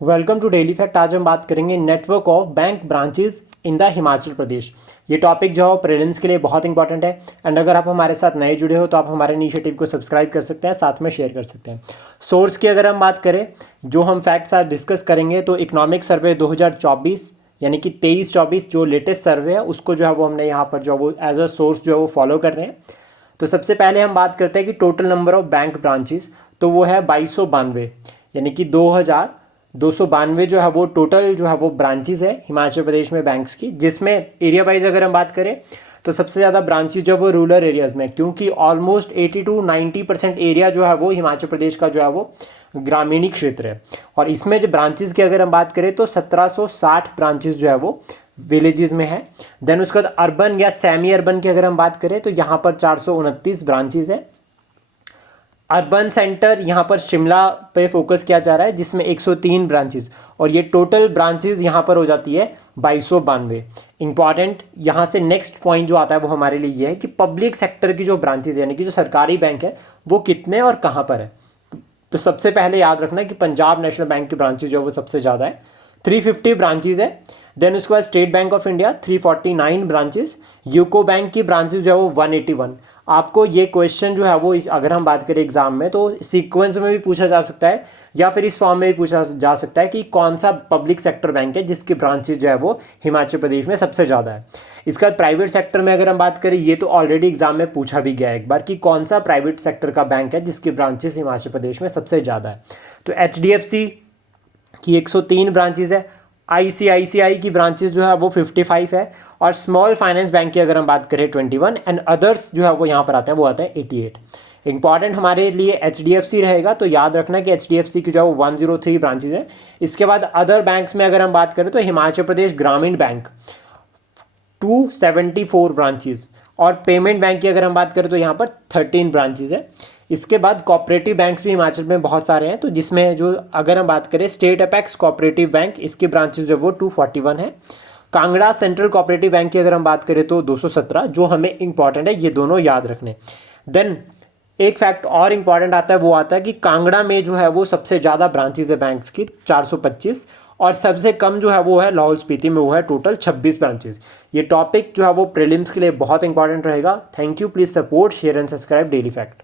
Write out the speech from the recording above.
Welcome to daily fact. आज हम बात करेंगे network of bank branches in the Himachal Pradesh. ये टॉपिक जो है प्रीलिम्स के लिए बहुत इंपॉर्टेंट है। एंड अगर आप हमारे साथ नए जुड़े हो तो आप हमारे इनिशिएटिव को सब्सक्राइब कर सकते हैं, साथ में शेयर कर सकते हैं। सोर्स की अगर हम बात करें, जो हम फैक्ट्स आज डिस्कस करेंगे, तो इकोनॉमिक सर्वे 2024 यानी कि 23-24 जो लेटेस्ट सर्वे है उसको जो है वो हमने यहाँ पर जो है वो एज अ सोर्स जो है वो फॉलो कर रहे हैं। तो सबसे पहले हम बात करते हैं कि total number of bank branches, तो वो है 2292, यानी कि 2292 जो है वो टोटल जो है वो ब्रांचेस है हिमाचल प्रदेश में बैंक्स की। जिसमें एरिया वाइज अगर हम बात करें तो सबसे ज़्यादा ब्रांचेस जो है वो रूरल एरियाज़ में, क्योंकि ऑलमोस्ट 80-90% एरिया जो है वो हिमाचल प्रदेश का जो है वो ग्रामीणी क्षेत्र है। और इसमें जो ब्रांचेस की अगर हम बात करें तो 1760 ब्रांचेस जो है वो विलेजेस में है। देन उसके बाद अर्बन या सेमी अर्बन की अगर हम बात करें तो यहाँ पर 429 ब्रांचेस है। अर्बन सेंटर यहाँ पर शिमला पे फोकस किया जा रहा है, जिसमें 103 ब्रांचेस, और ये टोटल ब्रांचेस यहाँ पर हो जाती है 2292। इंपॉर्टेंट यहाँ से नेक्स्ट पॉइंट जो आता है वो हमारे लिए ये है कि पब्लिक सेक्टर की जो ब्रांचेस यानी कि जो सरकारी बैंक है वो कितने और कहाँ पर है। तो सबसे पहले याद रखना कि पंजाब नेशनल बैंक की ब्रांचेज जो है वो सबसे ज़्यादा है, 350 ब्रांचेज है। देन उसके बाद state bank of India 349 branches, UCO bank की ब्रांचेज जो है वो 181। आपको ये क्वेश्चन जो है वो अगर हम बात करें एग्जाम में तो सीक्वेंस में भी पूछा जा सकता है या फिर इस फॉर्म में भी पूछा जा सकता है कि कौन सा पब्लिक सेक्टर बैंक है जिसकी ब्रांचेज जो है वो हिमाचल प्रदेश में सबसे ज़्यादा है। इसका प्राइवेट सेक्टर में अगर हम बात करें, ये तो ऑलरेडी एग्जाम में पूछा भी गया है एक बार कि कौन सा प्राइवेट सेक्टर का बैंक है जिसकी ब्रांचेस हिमाचल प्रदेश में सबसे ज़्यादा है। तो HDFC की 103 ब्रांचेस है, ICICI की ब्रांचेस जो है वो 55 है, और स्मॉल फाइनेंस बैंक की अगर हम बात करें 21, एंड अदर्स जो है वो यहाँ पर आते हैं, वो आता है 88। इंपॉर्टेंट हमारे लिए HDFC रहेगा, तो याद रखना कि HDFC की जो है वो 103 ब्रांचेस है। इसके बाद अदर बैंक्स में अगर हम बात करें तो हिमाचल प्रदेश ग्रामीण बैंक 274 ब्रांचेस, और पेमेंट बैंक की अगर हम बात करें तो यहाँ पर 13 ब्रांचेस है। इसके बाद कोऑपरेटिव बैंक्स भी हिमाचल में बहुत सारे हैं, तो जिसमें जो अगर हम बात करें स्टेट अपेक्स कोऑपरेटिव बैंक, इसकी ब्रांचेस जो वो 241 है। कांगड़ा सेंट्रल कोऑपरेटिव बैंक की अगर हम बात करें तो 217, जो हमें इंपॉर्टेंट है ये दोनों याद रखने। देन एक फैक्ट और इंपॉर्टेंट आता है, वो आता है कि कांगड़ा में जो है वो सबसे ज़्यादा ब्रांचेस है बैंक्स की 425, और सबसे कम जो है वो है लाहौल स्पीति में, वो है टोटल 26 ब्रांचेस। ये टॉपिक जो है वो प्रीलिम्स के लिए बहुत इंपॉर्टेंट रहेगा। Thank you, please support, share and subscribe daily fact.